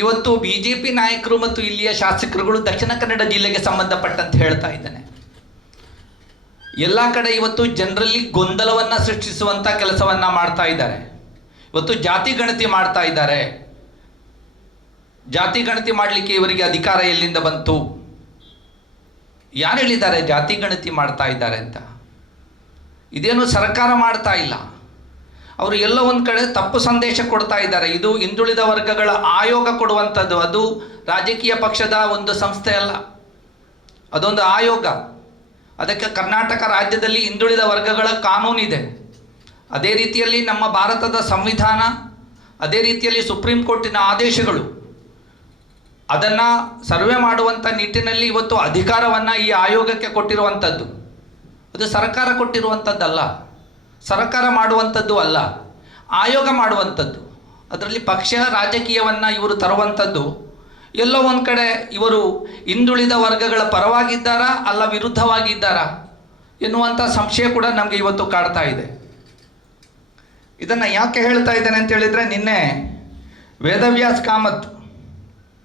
ಇವತ್ತು ಬಿಜೆಪಿ ನಾಯಕರು ಮತ್ತು ಇಲ್ಲಿಯ ಶಾಸಕರುಗಳು ದಕ್ಷಿಣ ಕನ್ನಡ ಜಿಲ್ಲೆಗೆ ಸಂಬಂಧಪಟ್ಟಂತೆ ಹೇಳ್ತಾ ಇದ್ದಾನೆ. ಎಲ್ಲ ಕಡೆ ಇವತ್ತು ಜನರಲ್ಲಿ ಗೊಂದಲವನ್ನು ಸೃಷ್ಟಿಸುವಂಥ ಕೆಲಸವನ್ನು ಮಾಡ್ತಾ ಇದ್ದಾರೆ. ಇವತ್ತು ಜಾತಿ ಗಣತಿ ಮಾಡ್ತಾ ಇದ್ದಾರೆ. ಜಾತಿ ಗಣತಿ ಮಾಡಲಿಕ್ಕೆ ಇವರಿಗೆ ಅಧಿಕಾರ ಎಲ್ಲಿಂದ ಬಂತು? ಯಾರು ಹೇಳಿದ್ದಾರೆ ಜಾತಿ ಗಣತಿ ಮಾಡ್ತಾ ಇದ್ದಾರೆ ಅಂತ? ಇದೇನು ಸರ್ಕಾರ ಮಾಡ್ತಾ ಇಲ್ಲ. ಅವರು ಎಲ್ಲ ಒಂದು ಕಡೆ ತಪ್ಪು ಸಂದೇಶ ಕೊಡ್ತಾ ಇದ್ದಾರೆ. ಇದು ಹಿಂದುಳಿದ ವರ್ಗಗಳ ಆಯೋಗ ಕೊಡುವಂಥದ್ದು. ಅದು ರಾಜಕೀಯ ಪಕ್ಷದ ಒಂದು ಸಂಸ್ಥೆ ಅಲ್ಲ, ಅದೊಂದು ಆಯೋಗ. ಅದಕ್ಕೆ ಕರ್ನಾಟಕ ರಾಜ್ಯದಲ್ಲಿ ಹಿಂದುಳಿದ ವರ್ಗಗಳ ಕಾನೂನಿದೆ. ಅದೇ ರೀತಿಯಲ್ಲಿ ನಮ್ಮ ಭಾರತದ ಸಂವಿಧಾನ, ಅದೇ ರೀತಿಯಲ್ಲಿ ಸುಪ್ರೀಂ ಕೋರ್ಟಿನ ಆದೇಶಗಳು, ಅದನ್ನು ಸರ್ವೆ ಮಾಡುವಂಥ ನಿಟ್ಟಿನಲ್ಲಿ ಇವತ್ತು ಅಧಿಕಾರವನ್ನು ಈ ಆಯೋಗಕ್ಕೆ ಕೊಟ್ಟಿರುವಂಥದ್ದು. ಅದು ಸರ್ಕಾರ ಕೊಟ್ಟಿರುವಂಥದ್ದಲ್ಲ, ಸರ್ಕಾರ ಮಾಡುವಂಥದ್ದು ಅಲ್ಲ, ಆಯೋಗ ಮಾಡುವಂಥದ್ದು. ಅದರಲ್ಲಿ ಪಕ್ಷ ರಾಜಕೀಯವನ್ನು ಇವರು ತರುವಂಥದ್ದು. ಎಲ್ಲೋ ಒಂದು ಕಡೆ ಇವರು ಹಿಂದುಳಿದ ವರ್ಗಗಳ ಪರವಾಗಿದ್ದಾರಾ ಅಲ್ಲ ವಿರುದ್ಧವಾಗಿದ್ದಾರಾ ಎನ್ನುವಂಥ ಸಂಶಯ ಕೂಡ ನಮಗೆ ಇವತ್ತು ಕಾಡ್ತಾ ಇದೆ. ಇದನ್ನು ಯಾಕೆ ಹೇಳ್ತಾ ಇದ್ದೇನೆ ಅಂತ ಹೇಳಿದರೆ, ನಿನ್ನೆ ವೇದವ್ಯಾಸ್ ಕಾಮತ್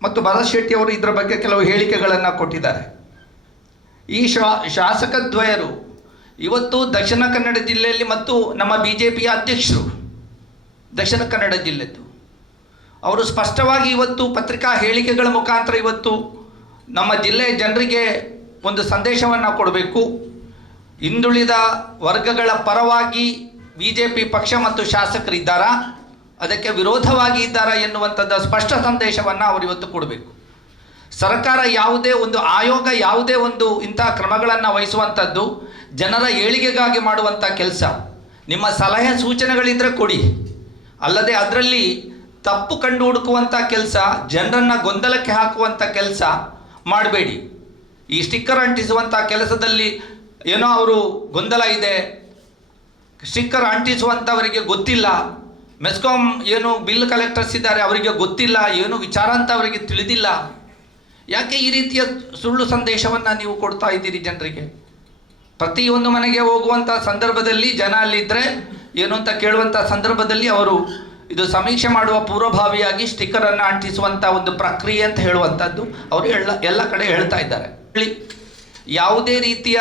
ಮತ್ತು ಭರತ್ ಶೆಟ್ಟಿ ಅವರು ಇದರ ಬಗ್ಗೆ ಕೆಲವು ಹೇಳಿಕೆಗಳನ್ನು ಕೊಟ್ಟಿದ್ದಾರೆ. ಈ ಶಾಸಕದ್ವಯರು ಇವತ್ತು ದಕ್ಷಿಣ ಕನ್ನಡ ಜಿಲ್ಲೆಯಲ್ಲಿ ಮತ್ತು ನಮ್ಮ BJPಯ ಅಧ್ಯಕ್ಷರು ದಕ್ಷಿಣ ಕನ್ನಡ ಜಿಲ್ಲೆದ್ದು, ಅವರು ಸ್ಪಷ್ಟವಾಗಿ ಇವತ್ತು ಪತ್ರಿಕಾ ಹೇಳಿಕೆಗಳ ಮುಖಾಂತರ ಇವತ್ತು ನಮ್ಮ ಜಿಲ್ಲೆಯ ಜನರಿಗೆ ಒಂದು ಸಂದೇಶವನ್ನು ಕೊಡಬೇಕು. ಹಿಂದುಳಿದ ವರ್ಗಗಳ ಪರವಾಗಿ BJP ಪಕ್ಷ ಮತ್ತು ಶಾಸಕರಿದ್ದಾರಾ, ಅದಕ್ಕೆ ವಿರೋಧವಾಗಿ ಇದ್ದಾರಾ ಎನ್ನುವಂಥದ್ದು ಸ್ಪಷ್ಟ ಸಂದೇಶವನ್ನು ಅವರು ಇವತ್ತು ಕೊಡಬೇಕು. ಸರ್ಕಾರ ಯಾವುದೇ ಒಂದು ಆಯೋಗ ಯಾವುದೇ ಒಂದು ಇಂಥ ಕ್ರಮಗಳನ್ನು ವಹಿಸುವಂಥದ್ದು ಜನರ ಏಳಿಗೆಗಾಗಿ ಮಾಡುವಂಥ ಕೆಲಸ. ನಿಮ್ಮ ಸಲಹೆ ಸೂಚನೆಗಳಿದ್ದರೆ ಕೊಡಿ, ಅಲ್ಲದೆ ಅದರಲ್ಲಿ ತಪ್ಪು ಕಂಡು ಹುಡುಕುವಂಥ ಕೆಲಸ, ಜನರನ್ನು ಗೊಂದಲಕ್ಕೆ ಹಾಕುವಂಥ ಕೆಲಸ ಮಾಡಬೇಡಿ. ಈ ಸ್ಟಿಕ್ಕರ್ ಅಂಟಿಸುವಂಥ ಕೆಲಸದಲ್ಲಿ ಏನೋ ಅವರು ಗೊಂದಲ ಇದೆ, ಸ್ಟಿಕ್ಕರ್ ಅಂಟಿಸುವಂಥವರಿಗೆ ಗೊತ್ತಿಲ್ಲ, ಮೆಸ್ಕಾಂ ಏನು ಬಿಲ್ ಕಲೆಕ್ಟರ್ಸ್ ಇದ್ದಾರೆ ಅವರಿಗೆ ಗೊತ್ತಿಲ್ಲ, ಏನು ವಿಚಾರ ಅಂತ ಅವರಿಗೆ ತಿಳಿದಿಲ್ಲ. ಯಾಕೆ ಈ ರೀತಿಯ ಸುಳ್ಳು ಸಂದೇಶವನ್ನು ನೀವು ಕೊಡ್ತಾ ಇದ್ದೀರಿ ಜನರಿಗೆ? ಪ್ರತಿಯೊಂದು ಮನೆಗೆ ಹೋಗುವಂಥ ಸಂದರ್ಭದಲ್ಲಿ ಜನ ಅಲ್ಲಿದ್ದರೆ ಏನು ಅಂತ ಕೇಳುವಂಥ ಸಂದರ್ಭದಲ್ಲಿ ಅವರು ಇದು ಸಮೀಕ್ಷೆ ಮಾಡುವ ಪೂರ್ವಭಾವಿಯಾಗಿ ಸ್ಟಿಕ್ಕರನ್ನು ಅಂಟಿಸುವಂಥ ಒಂದು ಪ್ರಕ್ರಿಯೆ ಅಂತ ಹೇಳುವಂಥದ್ದು ಅವರು ಎಲ್ಲ ಕಡೆ ಹೇಳ್ತಾ ಇದ್ದಾರೆ. ಯಾವುದೇ ರೀತಿಯ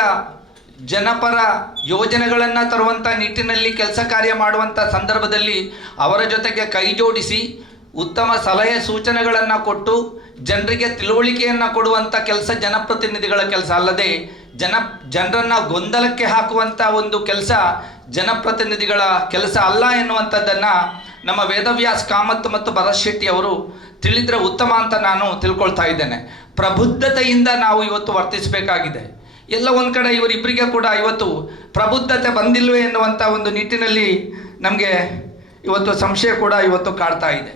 ಜನಪರ ಯೋಜನೆಗಳನ್ನು ತರುವಂಥ ನಿಟ್ಟಿನಲ್ಲಿ ಕೆಲಸ ಕಾರ್ಯ ಮಾಡುವಂಥ ಸಂದರ್ಭದಲ್ಲಿ ಅವರ ಜೊತೆಗೆ ಕೈ ಜೋಡಿಸಿ ಉತ್ತಮ ಸಲಹೆ ಸೂಚನೆಗಳನ್ನು ಕೊಟ್ಟು ಜನರಿಗೆ ತಿಳುವಳಿಕೆಯನ್ನು ಕೊಡುವಂಥ ಕೆಲಸ ಜನಪ್ರತಿನಿಧಿಗಳ ಕೆಲಸ, ಅಲ್ಲದೆ ಜನರನ್ನು ಗೊಂದಲಕ್ಕೆ ಹಾಕುವಂಥ ಒಂದು ಕೆಲಸ ಜನಪ್ರತಿನಿಧಿಗಳ ಕೆಲಸ ಅಲ್ಲ ಎನ್ನುವಂಥದ್ದನ್ನು ನಮ್ಮ ವೇದವ್ಯಾಸ್ ಕಾಮತ್ ಮತ್ತು ಭರತ್ ಶೆಟ್ಟಿ ಅವರು ತಿಳಿದರೆ ಉತ್ತಮ ಅಂತ ನಾನು ತಿಳ್ಕೊಳ್ತಾ ಇದ್ದೇನೆ. ಪ್ರಬುದ್ಧತೆಯಿಂದ ನಾವು ಇವತ್ತು ವರ್ತಿಸಬೇಕಾಗಿದೆ. ಎಲ್ಲ ಒಂದು ಕಡೆ ಇವರಿಬ್ಬರಿಗೆ ಕೂಡ ಇವತ್ತು ಪ್ರಬುದ್ಧತೆ ಬಂದಿಲ್ವೇ ಎನ್ನುವಂಥ ಒಂದು ನಿಟ್ಟಿನಲ್ಲಿ ನಮಗೆ ಇವತ್ತು ಸಂಶಯ ಕೂಡ ಇವತ್ತು ಕಾಡ್ತಾ ಇದೆ.